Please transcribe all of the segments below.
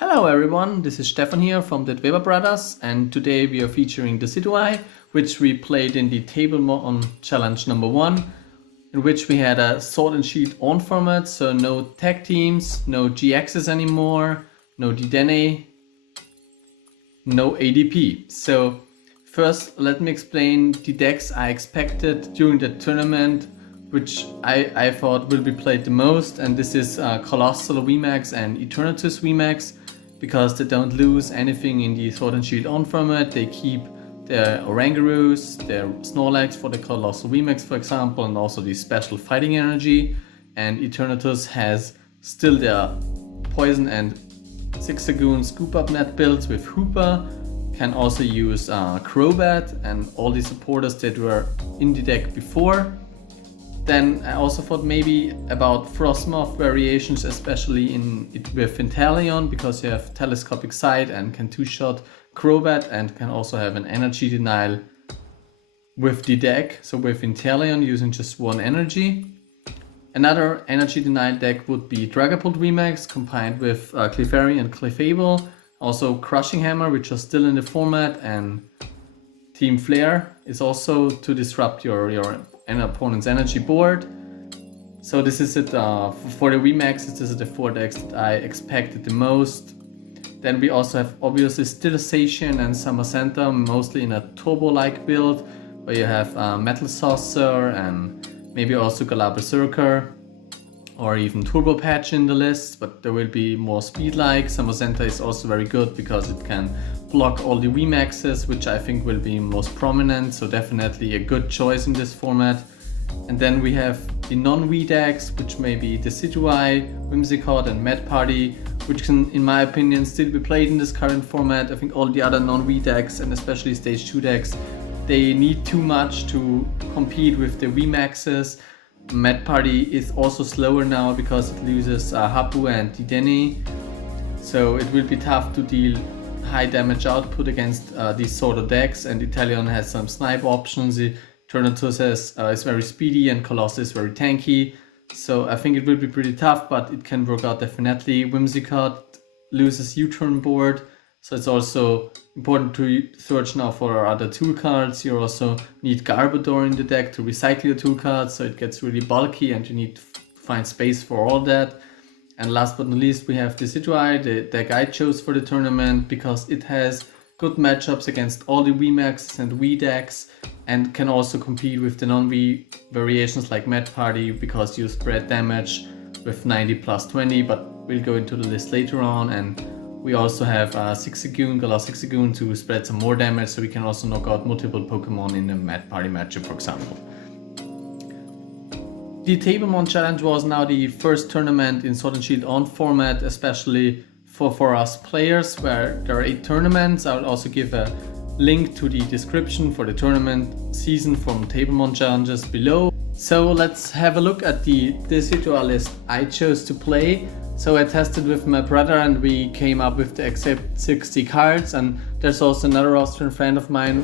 Hello everyone, this is Stefan here from the Weber Brothers, and today we are featuring Decidueye, which we played in the Tablemon challenge number 1, in which we had a sword and shield on format, so no tag teams, no GXs anymore, no Dedenne, no ADP. So first let me explain the decks I expected during the tournament, which I thought will be played the most, and this is Colossal VMAX and Eternatus VMAX, because they don't lose anything in the Sword and Shield on format. They keep their Orangaroos, their Snorlax for the Colossal VMAX for example, and also the special fighting energy, and Eternatus has still their Poison and Zigzagoon Scoop Up Net builds with Hoopa, can also use Crobat and all the supporters that were in the deck before. Then I also thought maybe about Frostmoth variations, especially with Inteleon, because you have Telescopic Sight and can two-shot Crobat and can also have an energy denial with the deck, so with Inteleon using just one energy. Another energy denial deck would be Dragapult VMAX combined with Clefairy and Clefable, also Crushing Hammer, which are still in the format, and Team Flare is also to disrupt your opponent's energy board. So this is it for the VMAXs. This is the 4 decks that I expected the most. Then we also have obviously still Zacian and Summer Center, mostly in a turbo-like build, where you have Metal Saucer and maybe also Galar Berserker or even Turbo Patch in the list, but there will be more speed-like. Summer Center is also very good because it can block all the VMAXs, which I think will be most prominent, so definitely a good choice in this format. And then we have the non-V decks, which may be Decidueye, Whimsicott and Mad Party, which can, in my opinion, still be played in this current format. I think all the other non-V decks, and especially Stage 2 decks, they need too much to compete with the VMAXs. Mad Party is also slower now because it loses Hapu and Dedenne, so it will be tough to deal high damage output against these sort of decks, and Inteleon has some snipe options. Eternatus is very speedy and Colossus is very tanky, so I think it will be pretty tough, but it can work out definitely. Whimsicott loses U-turn board, so it's also important to search now for other tool cards. You also need Garbodor in the deck to recycle your tool cards, so it gets really bulky and you need to find space for all that. And last but not least, we have Decidueye, the deck I chose for the tournament, because it has good matchups against all the VMAXs and V decks, and can also compete with the non-V variations like Mad Party, because you spread damage with 90 plus 20, but we'll go into the list later on. And we also have Zigzagoon, Galar Zigzagoon to spread some more damage, so we can also knock out multiple Pokemon in a Mad Party matchup, for example. The Tablemon challenge was now the first tournament in Sword and Shield on format, especially for us players, where there are 8 tournaments. I will also give a link to the description for the tournament season from Tablemon challenges below. So let's have a look at the Decidueye list I chose to play. So I tested with my brother and we came up with the exact 60 cards, and there's also another Austrian friend of mine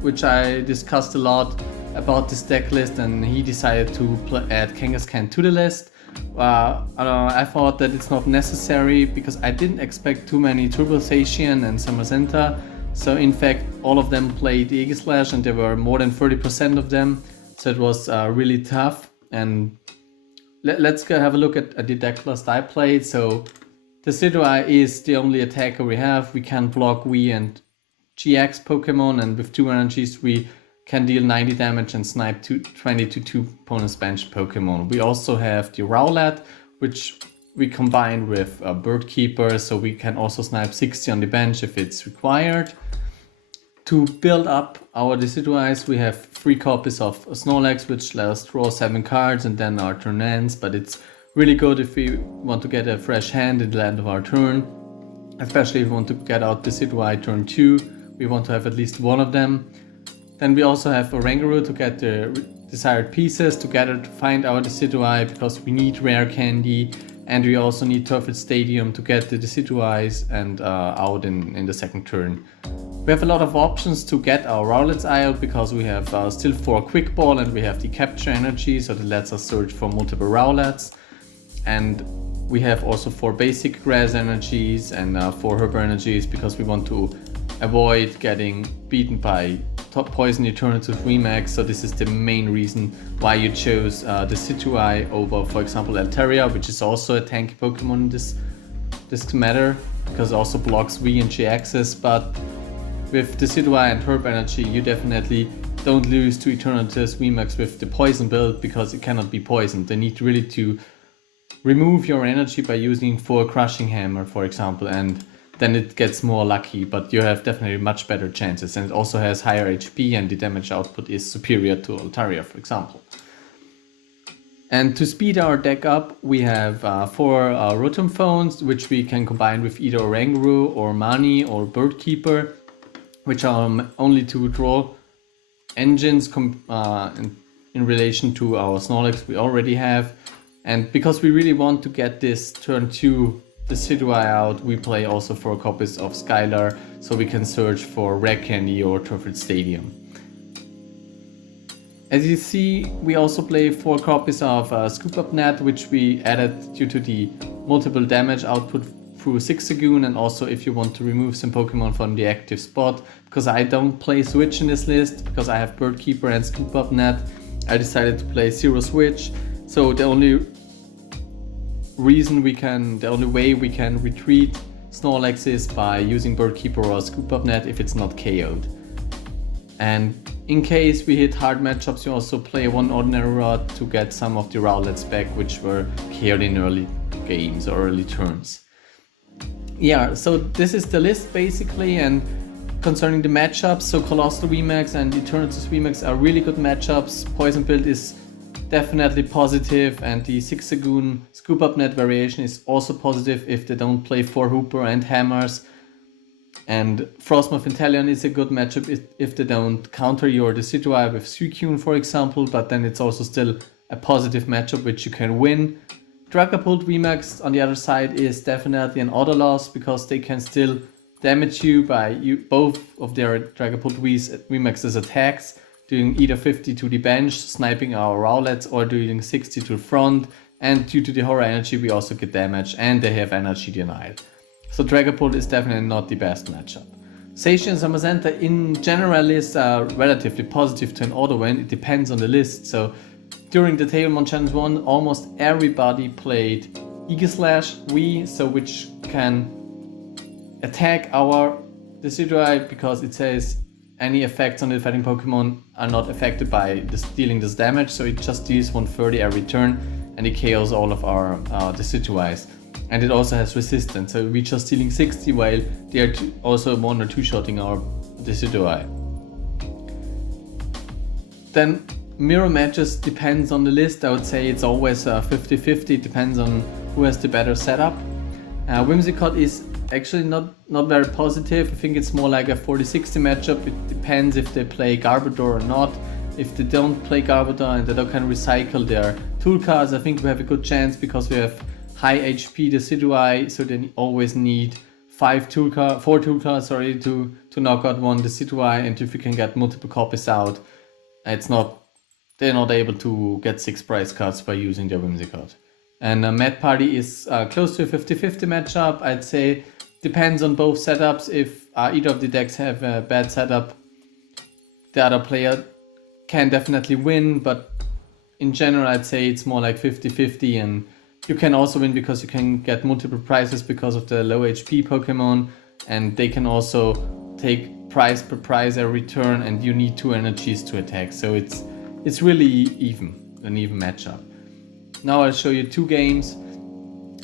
which I discussed a lot about this deck list, and he decided to add Kangaskhan to the list. I thought that it's not necessary because I didn't expect too many Turbo Zacian and Summer Center. So in fact all of them played Aegislash and there were more than 30% of them, so it was really tough. And let's go have a look at the deck list I played. So Decidueye is the only attacker we have. We can block V and GX Pokemon, and with 2 energies we can deal 90 damage and snipe 20 to 2 opponents' bench Pokemon. We also have the Rowlet, which we combine with Bird Keeper, so we can also snipe 60 on the bench if it's required. To build up our Decidueyes, we have 3 copies of Snorlax, which let us draw 7 cards and then our turn ends, but it's really good if we want to get a fresh hand at the end of our turn, especially if we want to get out Decidueye turn 2, we want to have at least one of them. Then we also have Orangaroo to get the desired pieces together to find our Decidueye, because we need rare candy, and we also need Turfed Stadium to get the Decidueyes and out in the second turn. We have a lot of options to get our Rowlet's Eye out, because we have still 4 Quick Ball and we have the Capture Energy, so that lets us search for multiple Rowlets. And We have also 4 basic grass energies and 4 herb energies because we want to avoid getting beaten by top poison Eternatus VMAX. So this is the main reason why you chose Decidueye over, for example, Altaria, which is also a tanky Pokemon in this matter, because it also blocks V and G access. But with Decidueye and herb energy, you definitely don't lose to Eternatus VMAX with the poison build, because it cannot be poisoned. They need really to remove your energy by using 4 crushing hammer, for example, and then it gets more lucky, but you have definitely much better chances, and it also has higher HP and the damage output is superior to Altaria, for example. And to speed our deck up, we have 4 Rotom Phones, which we can combine with either Oranguru or Mani or Birdkeeper, which are only 2 draw engines in relation to our Snorlax we already have. And because we really want to get this turn 2 Decidueye out, we play also 4 copies of Skylar, so we can search for Rare Candy or Turfed Stadium. As you see, we also play 4 copies of Scoop Up Net, which we added due to the multiple damage output through Zigzagoon, and also if you want to remove some Pokemon from the active spot. Because I don't play Switch in this list, because I have Birdkeeper and Scoop Up Net, I decided to play Zero Switch. So the only way we can retreat Snorlax is by using Birdkeeper or Scoop Up Net if it's not KO'd. And in case we hit hard matchups, you also play 1 Ordinary Rod to get some of the Rowlets back, which were KO'd in early games or early turns. Yeah, so this is the list basically. And concerning the matchups, so Colossal VMAX and Eternatus VMAX are really good matchups. Poison build is definitely positive, and the Zigzagoon Scoop Up Net variation is also positive if they don't play 4 Hooper and Hammers. And Frostmoth Inteleon is a good matchup if they don't counter your Decidueye with Suicune, for example, but then it's also still a positive matchup which you can win. Dragapult VMAX on the other side is definitely an auto loss, because they can still damage you by both of their Dragapult VMAX's attacks, doing either 50 to the bench, sniping our Rowlets, or doing 60 to front, and due to the Horror Energy we also get damage, and they have energy denied. So Dragapult is definitely not the best matchup. Zacian and Zamazenta in general is relatively positive to an auto win. It depends on the list. So during the Tablemon Challenge 1, almost everybody played Aegislash V, so which can attack our Decidueye, because it says any effects on the fighting Pokemon are not affected by dealing this damage, so it just deals 130 every turn, and it KOs all of our Decidueyes. And it also has resistance, so we're just dealing 60 while they are also 1 or 2 shotting our Decidueye. Then mirror matches depends on the list. I would say it's always 50-50, it depends on who has the better setup. Whimsicott is actually not very positive. I think it's more like a 40-60 matchup. It depends if they play Garbodor or not. If they don't play Garbodor and they can recycle their tool cards, I think we have a good chance, because we have high HP Decidueye, so they always need 4 tool cards to knock out 1 Decidueye, and if we can get multiple copies out, they're not able to get 6 prize cards by using their Whimsicott. And Mad Party is close to a 50-50 matchup. I'd say depends on both setups. If either of the decks have a bad setup, the other player can definitely win, but in general I'd say it's more like 50-50, and you can also win because you can get multiple prizes because of the low HP Pokemon, and they can also take prize per prize every turn, and you need 2 energies to attack, so it's really an even matchup. Now I'll show you 2 games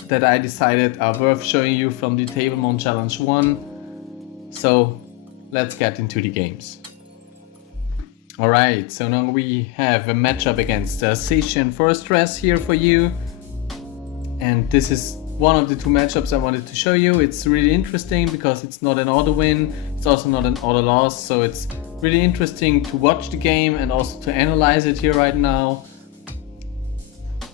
that I decided are worth showing you from the Tablemon Challenge 1. So let's get into the games. Alright, so now we have a matchup against Zacian Forretress here for you. And this is one of the 2 matchups I wanted to show you. It's really interesting because it's not an auto win, it's also not an auto loss, so it's really interesting to watch the game and also to analyze it here right now.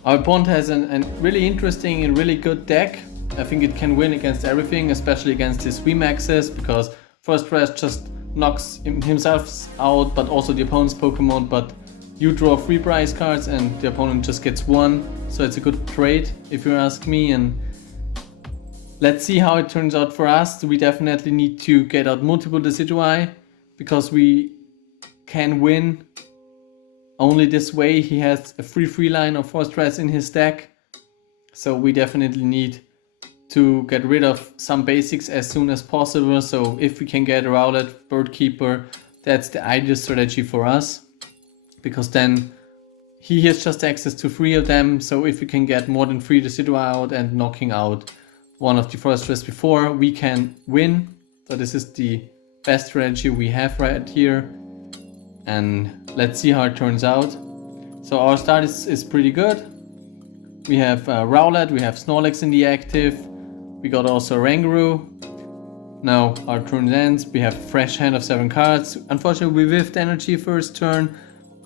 Our opponent has a really interesting and really good deck. I think it can win against everything, especially against his VMAXs, because Forretress just knocks himself out, but also the opponent's Pokemon, but You draw 3 prize cards and the opponent just gets 1, so it's a good trade if you ask me. And let's see how it turns out for us. We definitely need to get out multiple Decidueye because we can win only this way. He has a free line of Forretress in his deck, so we definitely need to get rid of some basics as soon as possible. So if we can get a Rowlet, Birdkeeper, that's the ideal strategy for us, because then he has just access to 3 of them. So if we can get more than 3 Decidueye out and knocking out one of the Forretress before, we can win. So this is the best strategy we have right here, and let's see how it turns out. So our start is pretty good. We have Rowlet, we have Snorlax in the active, we got also Rangaroo. Now our turn ends, we have a fresh hand of 7 cards. Unfortunately we whiffed energy first turn,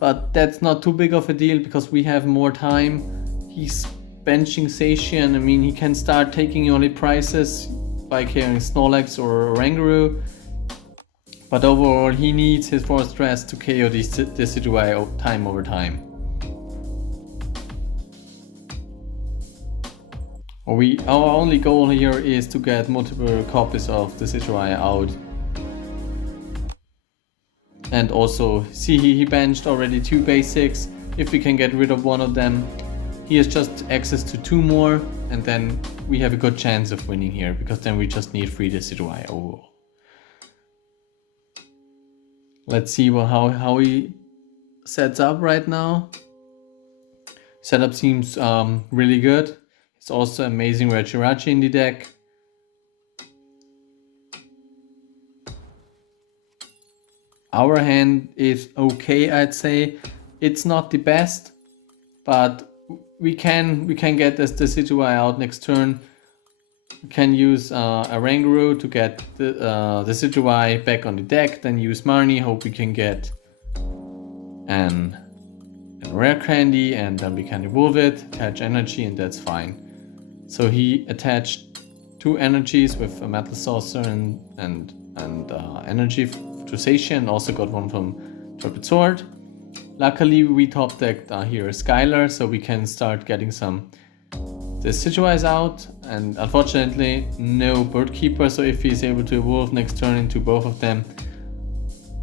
but that's not too big of a deal because we have more time. He's benching Zacian. I mean, he can start taking early prizes by carrying Snorlax or Rangaroo, but overall he needs his Forretress to KO this Decidueye time over time. Our only goal here is to get multiple copies of the Decidueye out. And also, see, he benched already 2 basics. If we can get rid of one of them, he has just access to 2 more, and then we have a good chance of winning here, because then we just need 3 Decidueye overall. Let's see how he sets up right now. Setup seems really good. It's also amazing Regirachi in the deck. Our hand is okay, I'd say. It's not the best, but we can get this Decidueye out next turn. We can use a Rangaroo to get the Decidueye back on the deck, then use Marnie, hope we can get an rare candy, and then we can evolve it, attach energy, and that's fine. So he attached 2 energies with a Metal Saucer and energy to Zacian, also got one from Torpid Sword. Luckily we top decked here Skylar, so we can start getting some Decidueyes out, and unfortunately no Birdkeeper, so if he's able to evolve next turn into both of them,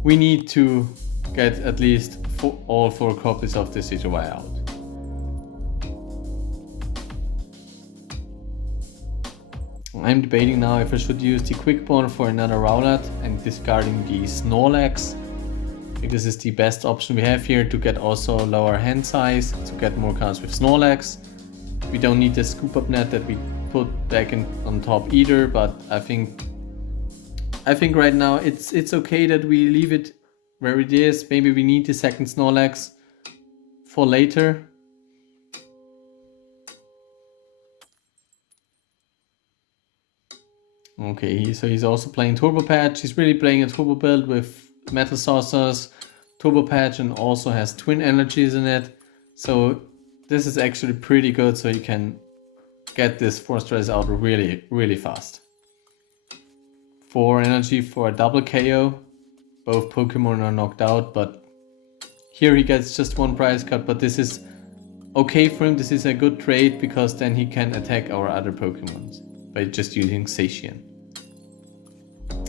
we need to get at least all 4 copies of Decidueye out. I'm debating now if I should use the Quick Bond for another Rowlet and discarding the Snorlax. I think this is the best option we have here to get also lower hand size, to get more cards with Snorlax. We don't need the scoop up net that we put back on top either, but I think right now it's okay that we leave it where it is. Maybe we need the second Snorlax for later. Okay, so he's also playing Turbo Patch. He's really playing a turbo build with Metal Saucers, Turbo Patch, and also has twin energies in it. So this is actually pretty good, so you can get this Forretress out really fast. 4 energy for a double KO. Both Pokemon are knocked out, but here he gets just 1 prize card, but this is okay for him. This is a good trade because then he can attack our other Pokemons by just using Zacian.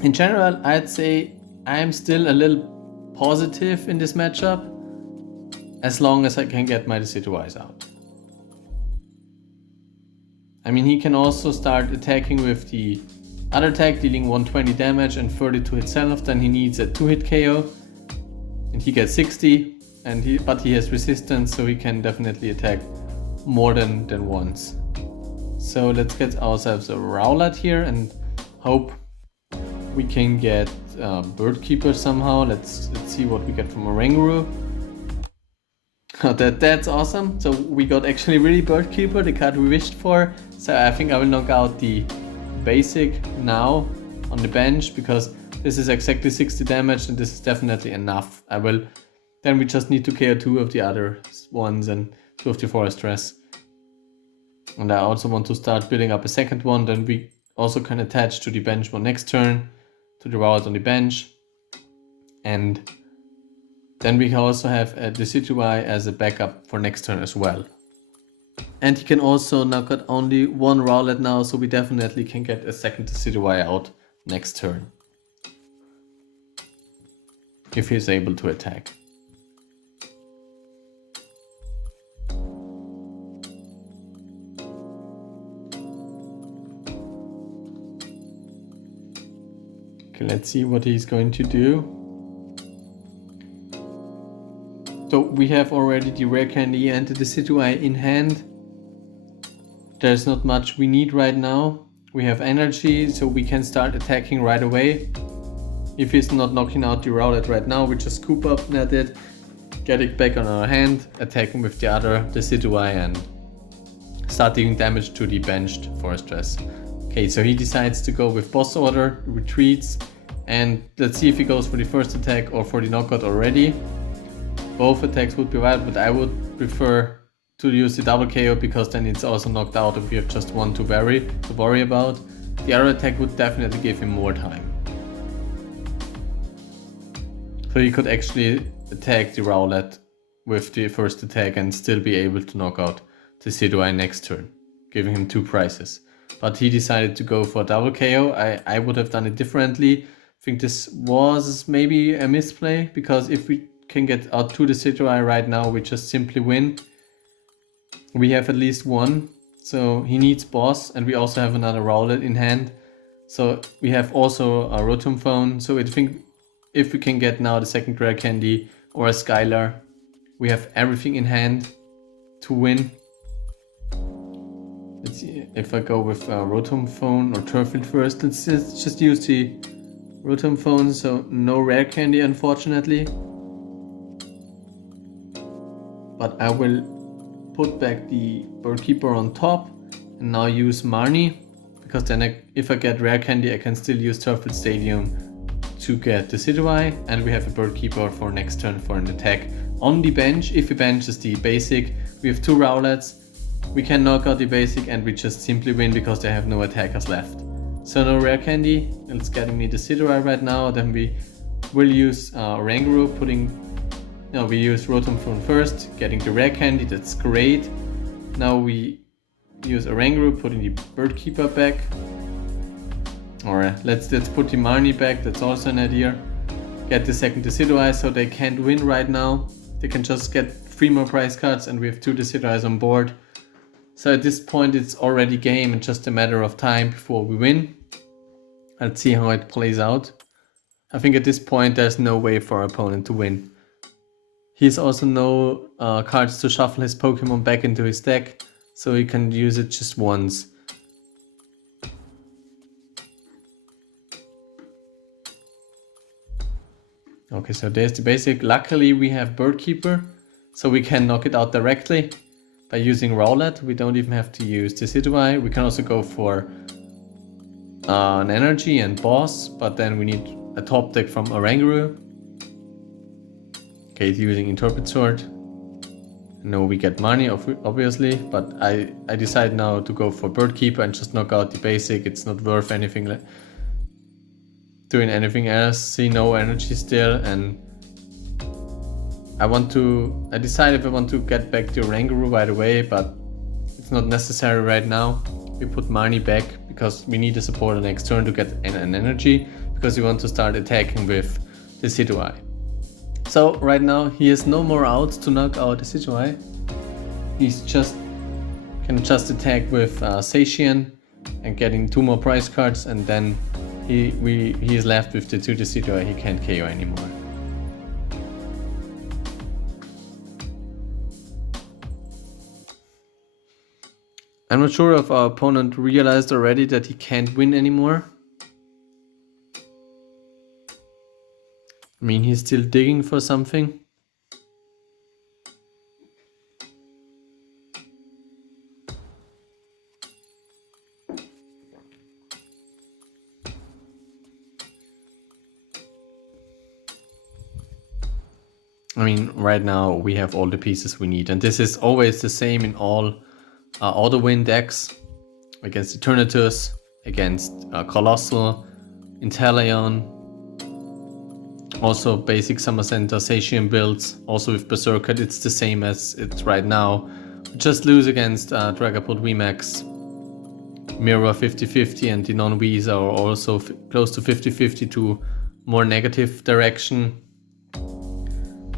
In general, I'd say I'm still a little positive in this matchup, as long as I can get my Decidueyes out. I mean, he can also start attacking with the other attack, dealing 120 damage and 30 to itself, then he needs a 2-hit KO, and he gets 60, but he has resistance, so he can definitely attack more than once. So let's get ourselves a Rowlet here and hope we can get Birdkeeper somehow. Let's see what we get from a Rangaroo. That's awesome. So we got actually really Birdkeeper, the card we wished for. So I think I will knock out the basic now on the bench, because this is exactly 60 damage and this is definitely enough. Then we just need to KO 2 of the other ones and 2 of the Forretress. And I also want to start building up a second one, then we also can attach to the bench one next turn, to the Rowlet on the bench. And Then we can also have a Decidueye as a backup for next turn as well. And he can also knock out only one Rowlet now, so we definitely can get a second Decidueye out next turn. If he's able to attack. Okay, let's see what he's going to do. So we have already the rare candy and the Decidueye in hand. There's not much we need right now. We have energy, so we can start attacking right away. If he's not knocking out the Rowlet right now, we just scoop up at it, get it back on our hand, attacking with the other Decidueye and start dealing damage to the benched Forretress. Okay, so he decides to go with boss order, retreats, and let's see if he goes for the first attack or for the knockout already. Both attacks would be right, but I would prefer to use the double KO because then it's also knocked out and we have just one to worry about. The other attack would definitely give him more time. So he could actually attack the Rowlet with the first attack and still be able to knock out the Decidueye next turn, giving him 2 prizes. But he decided to go for double KO. I would have done it differently. I think this was maybe a misplay, because if we can get out 2 Decidueye right now, we just simply win. We have at least one, so he needs boss, and we also have another Rowlet in hand. So we have also a Rotom Phone, so I think if we can get now the second rare candy or a Skylar, we have everything in hand to win. Let's see if I go with Rotom Phone or Turffield first. Let's just use the Rotom Phone, so no rare candy unfortunately. But I will put back the Birdkeeper on top and now use Marnie, because then if I get rare candy I can still use Turffield Stadium to get the Decidueye, and we have a Birdkeeper for next turn for an attack on the bench. If he benches the basic, we have 2 Rowlets, we can knock out the basic and we just simply win because they have no attackers left. So no rare candy, it's getting me the Decidueye right now. Then we will use Oranguru, we use Rotom Phone first, getting the rare candy, that's great. Now we use Oranguru, putting the Birdkeeper back. Alright, let's put the Marnie back, that's also an idea. Get the second Decidueye, so they can't win right now. They can just get 3 more prize cards and we have 2 Decidueyes on board. So at this point it's already game and just a matter of time before we win. Let's see how it plays out. I think at this point there's no way for our opponent to win. He has also no cards to shuffle his Pokemon back into his deck, so he can use it just once. Okay, so there's the basic. Luckily we have Birdkeeper, so we can knock it out directly by using Rowlet. We don't even have to use Decidueye. We can also go for an Energy and Boss, but then we need a top deck from Oranguru. Okay, he's using Interpret Sword. No, we get money obviously, but I decide now to go for Birdkeeper and just knock out the basic. It's not worth anything doing anything else. See, no energy still, and I decide if I want to get back to Oranguru right away, but it's not necessary right now. We put Marnie back because we need a supporter next turn to get an energy, because we want to start attacking with the Decidueye. So right now he has no more outs to knock out the Decidueye. He's can just attack with Zacian and getting 2 more prize cards, and then he is left with the 2 Decidueye. He can't KO anymore. I'm not sure if our opponent realized already that he can't win anymore. I mean, he's still digging for something. I mean, right now we have all the pieces we need, and this is always the same in all auto-win decks. Against Eternatus, against Colossal, Inteleon, Also basic Summer Center Zacian builds, also with Berserker, it's the same as it's right now. Just lose against Dragapult VMAX, Mirror 50-50, and the non-Vs are also close to 50-50 to more negative direction.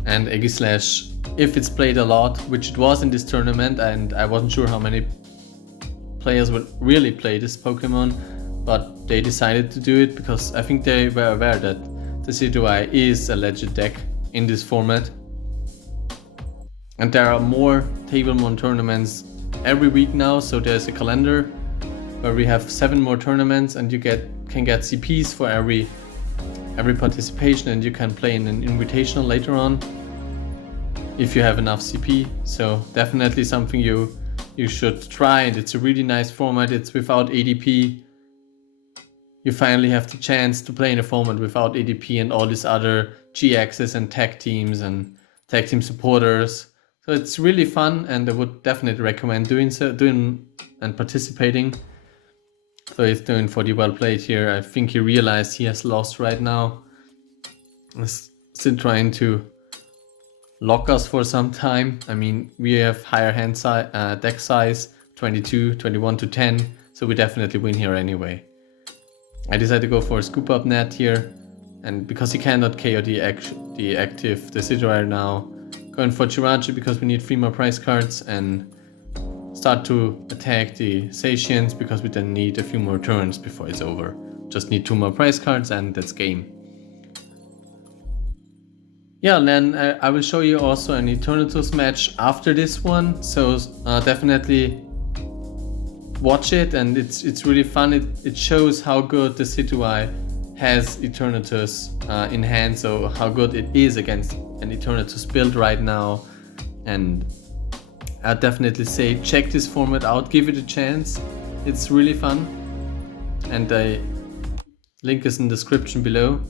And Aegislash, if it's played a lot, which it was in this tournament, and I wasn't sure how many players would really play this Pokemon, but they decided to do it because I think they were aware that Decidueye is a legit deck in this format. And there are more Tablemon tournaments every week now, so there's a calendar where we have 7 more tournaments, and you can get CPs for every participation, and you can play in an invitational later on if you have enough CP. So definitely something you should try, and it's a really nice format. It's without ADP. You finally have the chance to play in a format without ADP and all these other GXs and tag teams and tag team supporters. So it's really fun, and I would definitely recommend doing and participating. So he's doing 40 well played here. I think he realized he has lost right now. He's still trying to lock us for some time. I mean, we have higher hand size, deck size, 22, 21 to 10. So we definitely win here anyway. I decided to go for a scoop up net here. And because he cannot KO the active Decidueye now, going for Jirachi because we need 3 more prize cards, and start to attack the Zacians because we then need a few more turns before it's over. Just need 2 more prize cards and that's game. Yeah, and then I will show you also an Eternatus match after this one, so definitely watch it, and it's really fun. It shows how good the Decidueye has Eternatus in hand, so how good it is against an Eternatus build right now. And I'd definitely say check this format out, give it a chance. It's really fun, and the link is in the description below.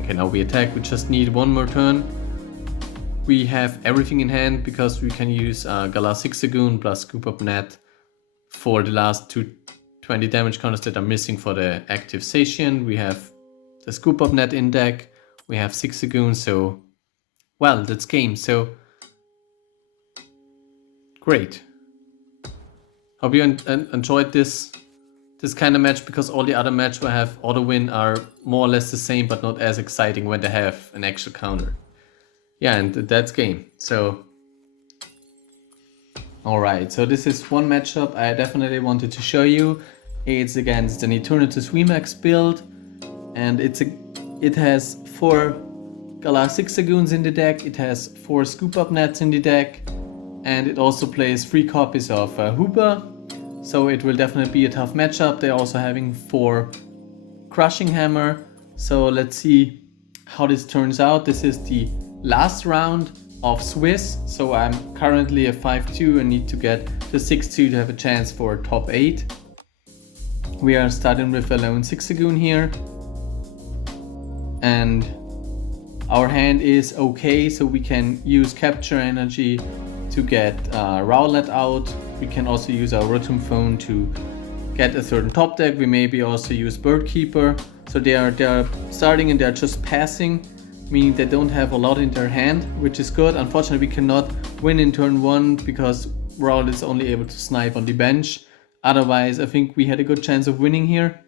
Okay, now we attack. We just need 1 more turn. We have everything in hand because we can use Galar Zigzagoon plus Scoop Up Net for the last 20 damage counters that are missing for the active Zacian. We have the Scoop Up Net in deck. We have Zigzagoon, so well, that's game. So great. Hope you enjoyed this kind of match, because all the other matches where I have auto win are more or less the same, but not as exciting when they have an actual counter. Yeah, and that's game. So alright, so this is one matchup I definitely wanted to show you. It's against an Eternatus VMAX build, and it has 4 Galar Zigzagoons in the deck, it has 4 Scoop Up Nets in the deck, and it also plays 3 copies of Hoopa. So it will definitely be a tough matchup. They're also having 4 Crushing Hammer. So let's see how this turns out. This is the last round of Swiss. So I'm currently a 5-2 and need to get to 6-2 to have a chance for top 8. We are starting with a lone Zigzagoon here. And our hand is okay, so we can use Capture Energy to get Rowlet out. We can also use our Rotom Phone to get a certain top deck. We maybe also use Bird Keeper. So they are starting and they're just passing, meaning they don't have a lot in their hand, which is good. Unfortunately, we cannot win in turn 1 because Rowlet is only able to snipe on the bench. Otherwise, I think we had a good chance of winning here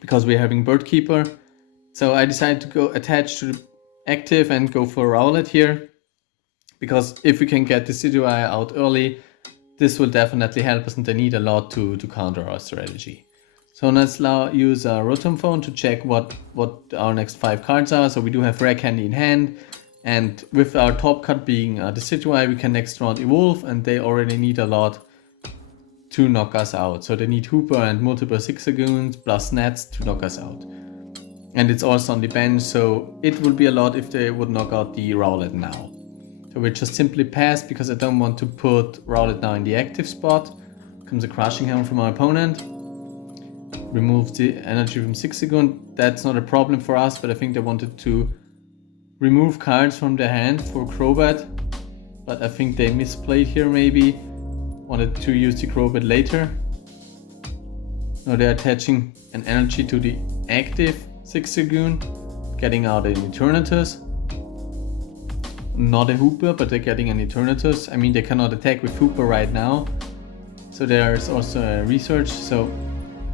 because we're having Bird Keeper. So I decided to go attach to the active and go for Rowlet here, because if we can get the Decidueye out early, this will definitely help us, and they need a lot to counter our strategy. So let's now use a Rotom Phone to check what our next 5 cards are. So we do have Rare Candy in hand, and with our top card being the Decidueye, we can next round evolve, and they already need a lot to knock us out. So they need Hoopa and multiple Zigzagoons plus Nets to knock us out. And it's also on the bench, so it would be a lot if they would knock out the Rowlet now. So we just simply pass because I don't want to put Rowlet now in the active spot. Comes a Crushing Hammer from our opponent. Removes the energy from Zigzagoon. That's not a problem for us, but I think they wanted to remove cards from their hand for Crobat. But I think they misplayed here maybe. Wanted to use the Crobat later. Now they're attaching an energy to the active Zigzagoon, getting out an Eternatus. Not a Hoopa, but they're getting an Eternatus. I mean, they cannot attack with Hoopa right now. So there's also a research, so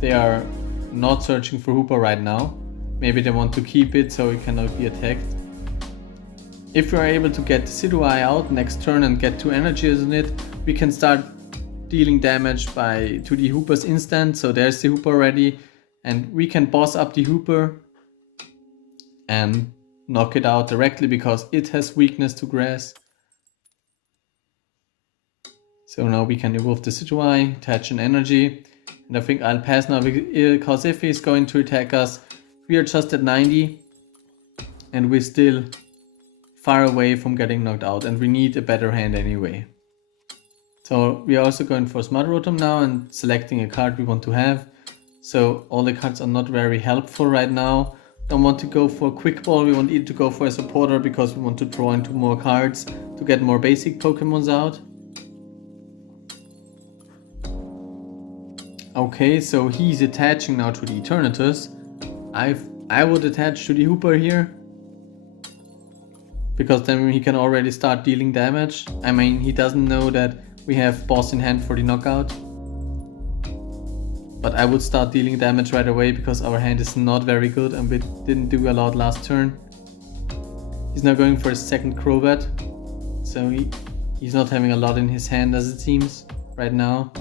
they are not searching for Hoopa right now. Maybe they want to keep it so it cannot be attacked. If we are able to get Decidueye out next turn and get 2 energies in it, we can start dealing damage to the Hoopa's instant. So there's the Hoopa already, and we can boss up the Hoopa and knock it out directly because it has weakness to grass. So now we can evolve the Decidueye, attach an energy, and I think I'll pass now because if he's going to attack us, we are just at 90 and we're still far away from getting knocked out, and we need a better hand anyway. So we are also going for Smart Rotom now and selecting a card we want to have. So all the cards are not very helpful right now. Don't want to go for Quick Ball, we want either to go for a supporter because we want to draw into more cards to get more basic Pokemons out. Okay, so he's attaching now to the Eternatus. I would attach to the Hoopa here, because then he can already start dealing damage. I mean, he doesn't know that we have boss in hand for the knockout. But I would start dealing damage right away because our hand is not very good and we didn't do a lot last turn. He's now going for a second Crobat. So he's not having a lot in his hand as it seems right now.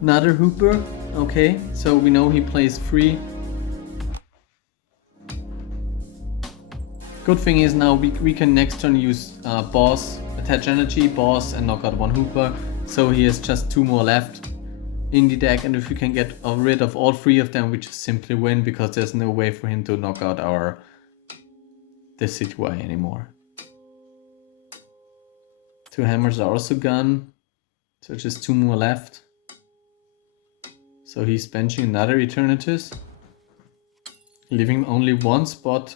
Another Hooper. Okay, so we know he plays free. Good thing is now we can next turn use boss, attach energy, boss, and knock out 1 Hooper. So he has just 2 more left in the deck, and if we can get rid of all 3 of them, we just simply win because there's no way for him to knock out our Decidueye anymore. 2 hammers are also gone, so just 2 more left. So he's benching another Eternatus, leaving only 1 spot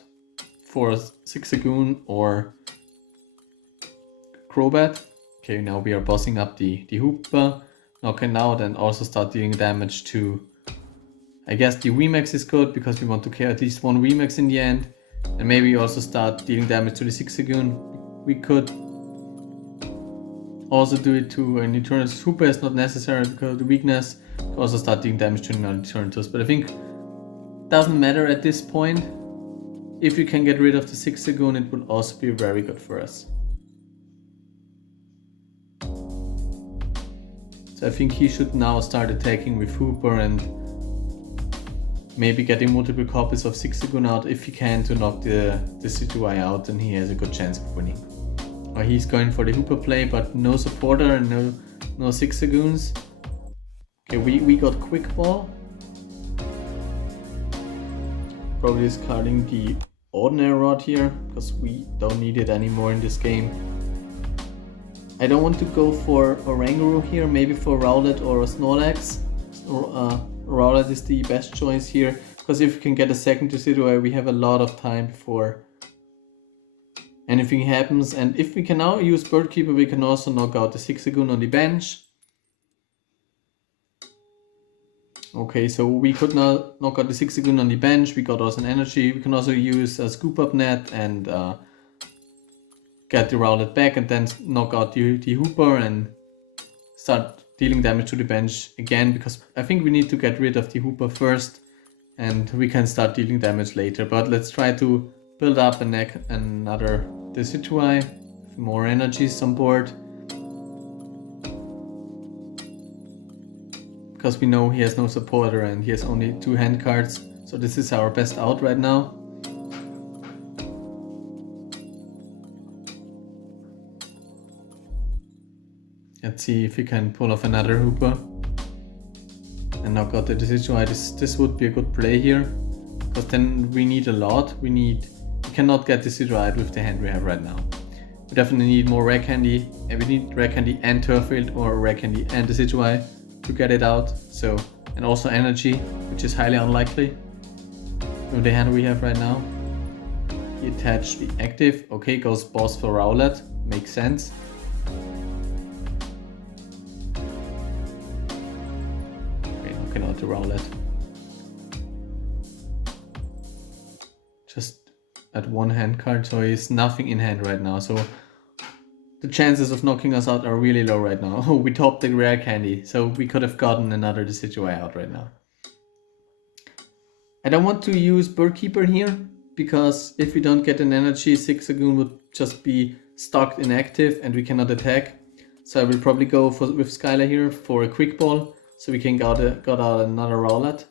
for Zigzagoon or Crobat. Okay, now we are bossing up the Hoopa, knocking out, and also start dealing damage to, I guess the VMAX is good because we want to carry at least 1 VMAX in the end, and maybe also start dealing damage to the Zigzagoon. We could also do it to an Eternatus. Hoopa is not necessary because of the weakness. We could also start dealing damage to another Eternatus, but I think it doesn't matter at this point. If we can get rid of the Zigzagoon, it would also be very good for us. So I think he should now start attacking with Hoopa and maybe getting multiple copies of Zigzagoon out if he can to knock the Decidueye out, and he has a good chance of winning. He's going for the Hoopa play, but no supporter and no Zigzagoons. Okay, we got Quick Ball. Probably discarding the Ordinary Rod here, because we don't need it anymore in this game. I don't want to go for Oranguru here, maybe for Rowlet or a Snorlax. Rowlet is the best choice here, because if we can get a second Decidueye, we have a lot of time before anything happens. And if we can now use Bird Keeper, we can also knock out the Zigzagoon on the bench. Okay, so we could now knock out the Zigzagoon on the bench. We got also an energy. We can also use a Scoop Up Net and get the Rowlet back, and then knock out the Hoopa and start dealing damage to the bench again, because I think we need to get rid of the Hoopa first and we can start dealing damage later. But let's try to build up another Decidueye with more energies on board, because we know he has no supporter and he has only 2 hand cards, so this is our best out right now. Let's see if we can pull off another Hoopa and knock out the Decidueye. This would be a good play here, because then we need a lot. We cannot get Decidueye with the hand we have right now. We definitely need more Rare Candy, and we need Rare Candy and Turffield, or Rare Candy and Decidueye to get it out. So, and also energy, which is highly unlikely with the hand we have right now. He attached the active. Okay, goes boss for Rowlet, makes sense. Okay, knocking out the Rowlet. Just at one hand card, so he's nothing in hand right now. So the chances of knocking us out are really low right now. Oh, we topped the rare candy, so we could have gotten another Decidueye out right now. I don't want to use Birdkeeper here, because if we don't get an energy, Zigzagoon would just be stuck inactive and we cannot attack. So I will probably go with Skylar here for a quick ball, so we can got out another Rowlet.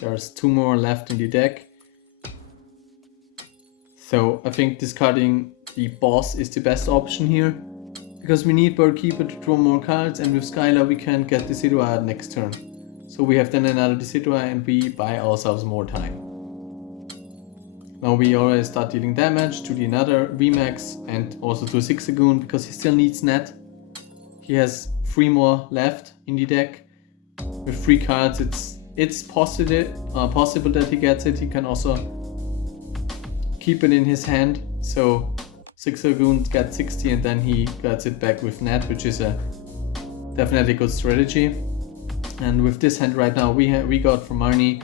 There's 2 more left in the deck. So I think discarding the boss is the best option here, because we need Birdkeeper to draw more cards, and with Skylar we can get Decidueye next turn. So we have then another Decidueye and we buy ourselves more time. Now we already start dealing damage to the another VMAX and also to Zigzagoon, because he still needs net. He has 3 more left in the deck. With 3 cards it's possible that he gets it. He can also keep it in his hand, so Zigzagoon gets 60 and then he gets it back with net, which is a definitely good strategy. And with this hand right now we got from Marnie,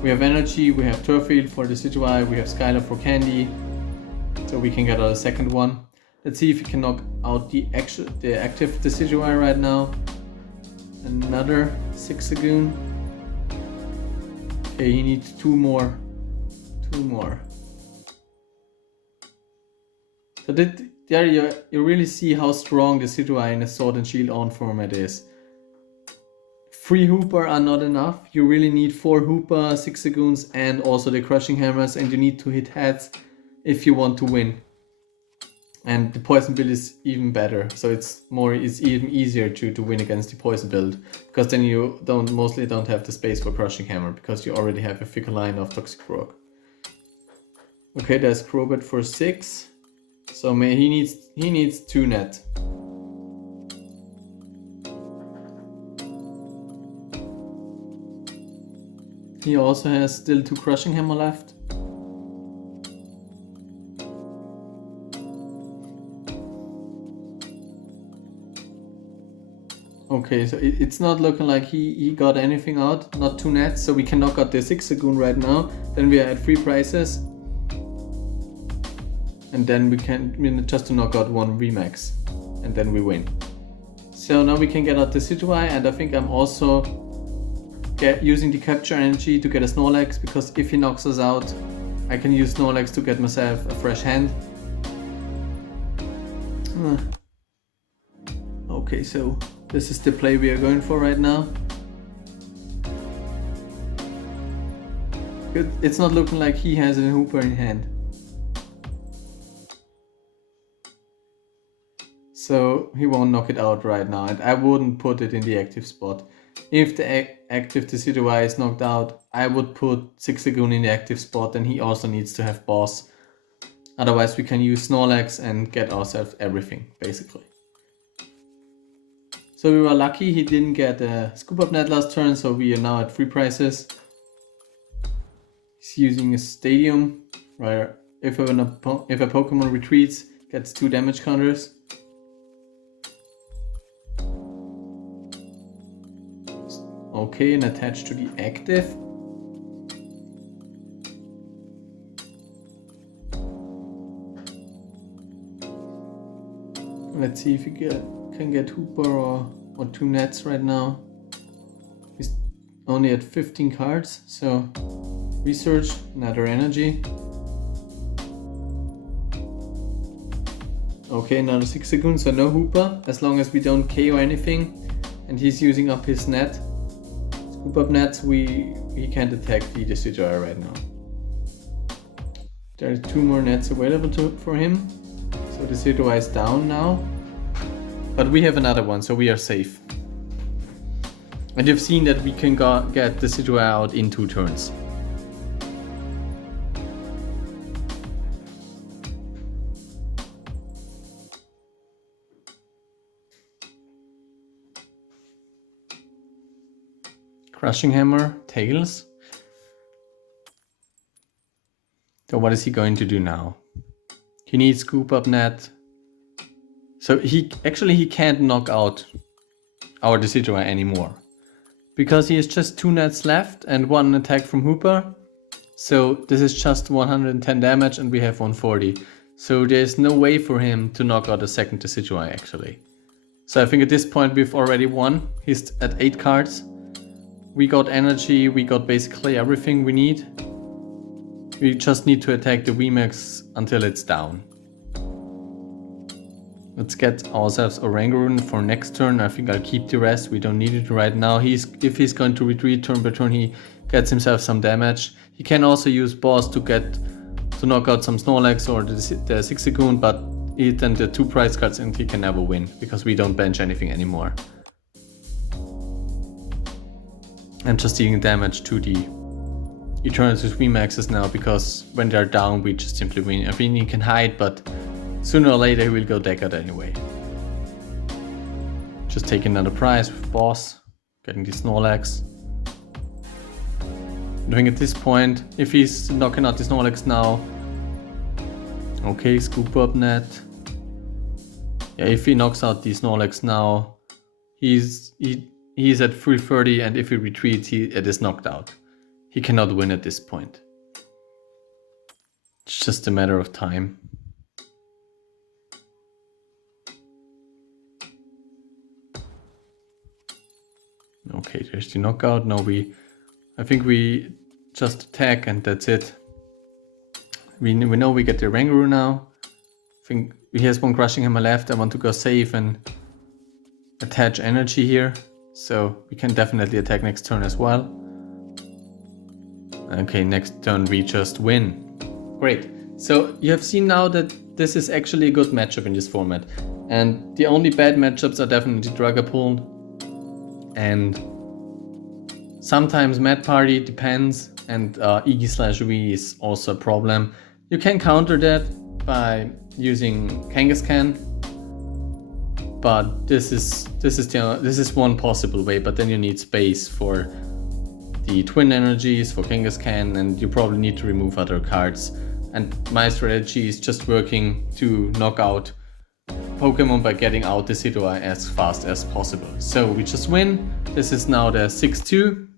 we have energy, we have Turffield for the Decidueye, we have Skylar for candy, so we can get out a second one. Let's see if we can knock out the active Decidueye right now. Another Zigzagoon. Okay, he needs 2 more. 2 more. So there you really see how strong the Decidueye in a Sword and Shield on format is. 3 Hoopa are not enough. You really need 4 Hoopa, Zigzagoons and also the Crushing Hammers, and you need to hit heads if you want to win. And the poison build is even better, so it's even easier to win against the poison build, because then you mostly don't have the space for Crushing Hammer, because you already have a thicker line of Toxic Rock. Okay, there's Crobat for 6. So he needs 2 net. He also has still 2 Crushing Hammer left. Okay, so it's not looking like he got anything out, not 2 nets, so we can knock out the Zigzagoon right now. Then we are at 3 prices. And then we can just to knock out 1 VMAX, and then we win. So now we can get out the Decidueye, and I think I'm also using the capture energy to get a Snorlax, because if he knocks us out, I can use Snorlax to get myself a fresh hand. Okay, so this is the play we are going for right now. Good. It's not looking like he has a Hoopa in hand. So he won't knock it out right now, and I wouldn't put it in the active spot. If the active Decidueye is knocked out, I would put Zigzagoon in the active spot, and he also needs to have boss. Otherwise we can use Snorlax and get ourselves everything, basically. So we were lucky he didn't get a Scoop Up Net last turn, so we are now at 3 prices. He's using a Stadium, where if a Pokemon retreats, gets 2 damage counters. Okay, and attached to the active. Let's see if we can get Hoopa or 2 nets right now. He's only at 15 cards, so research, another energy. Okay, another Zigzagoon, so no Hoopa, as long as we don't KO anything, and he's using up his net. Scoop Up Nets, he can't attack the Decidueye right now. There are 2 more nets available for him, so the Decidueye is down now. But we have another one, so we are safe. And you've seen that we can get the Decidueye out in 2 turns. Crushing Hammer, Tails. So what is he going to do now? He needs Scoop Up Net. So he can't knock out our Decidueye anymore. because he has just 2 nets left and 1 attack from Hoopa. So this is just 110 damage and we have 140. So there's no way for him to knock out a second Decidueye actually. So I think at this point we've already won. He's at 8 cards. We got energy, we got basically everything we need. We just need to attack the VMAX until it's down. Let's get ourselves Orangutan for next turn. I think I'll keep the rest. We don't need it right now. If he's going to retreat turn by turn, he gets himself some damage. He can also use boss to knock out some Snorlax or the Zigzagoon, but then the 2 prize cards and he can never win because we don't bench anything anymore. And just dealing damage to the Eternatus VMAXs now, because when they're down we just simply win. I mean, he can hide, but sooner or later he will go Deckard anyway. Just take another prize with boss, getting the Snorlax. I think at this point, if he's knocking out the Snorlax now, okay, scoop up net. Yeah, if he knocks out the Snorlax now, he's at 330, and if he retreats, it is knocked out. He cannot win at this point. It's just a matter of time. Okay, there's the knockout. Now I think we just attack and that's it. We know we get the Rangaroo now. I think he has 1 Crushing Hammer left. I want to go safe and attach energy here. So we can definitely attack next turn as well. Okay, next turn we just win. Great. So you have seen now that this is actually a good matchup in this format. And the only bad matchups are definitely Dragapult and sometimes Mad Party, depends, and Iggy/V is also a problem. You can counter that by using Kangaskhan, but this is one possible way. But then you need space for the Twin Energies, for Kangaskhan, and you probably need to remove other cards. And my strategy is just working to knock out Pokemon by getting out the Decidueye as fast as possible. So we just win. This is now the 6-2.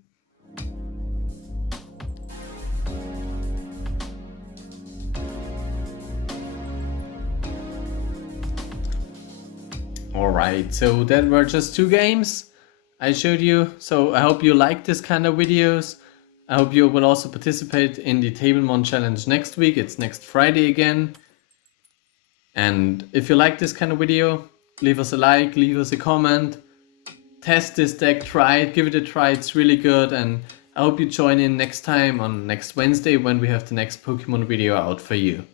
Alright, so that were just 2 games I showed you. So I hope you like this kind of videos. I hope you will also participate in the Tablemon challenge next week. It's next Friday again. And if you like this kind of video, leave us a like, leave us a comment, test this deck, try it, give it a try, it's really good. And I hope you join in next time on next Wednesday when we have the next Pokemon video out for you.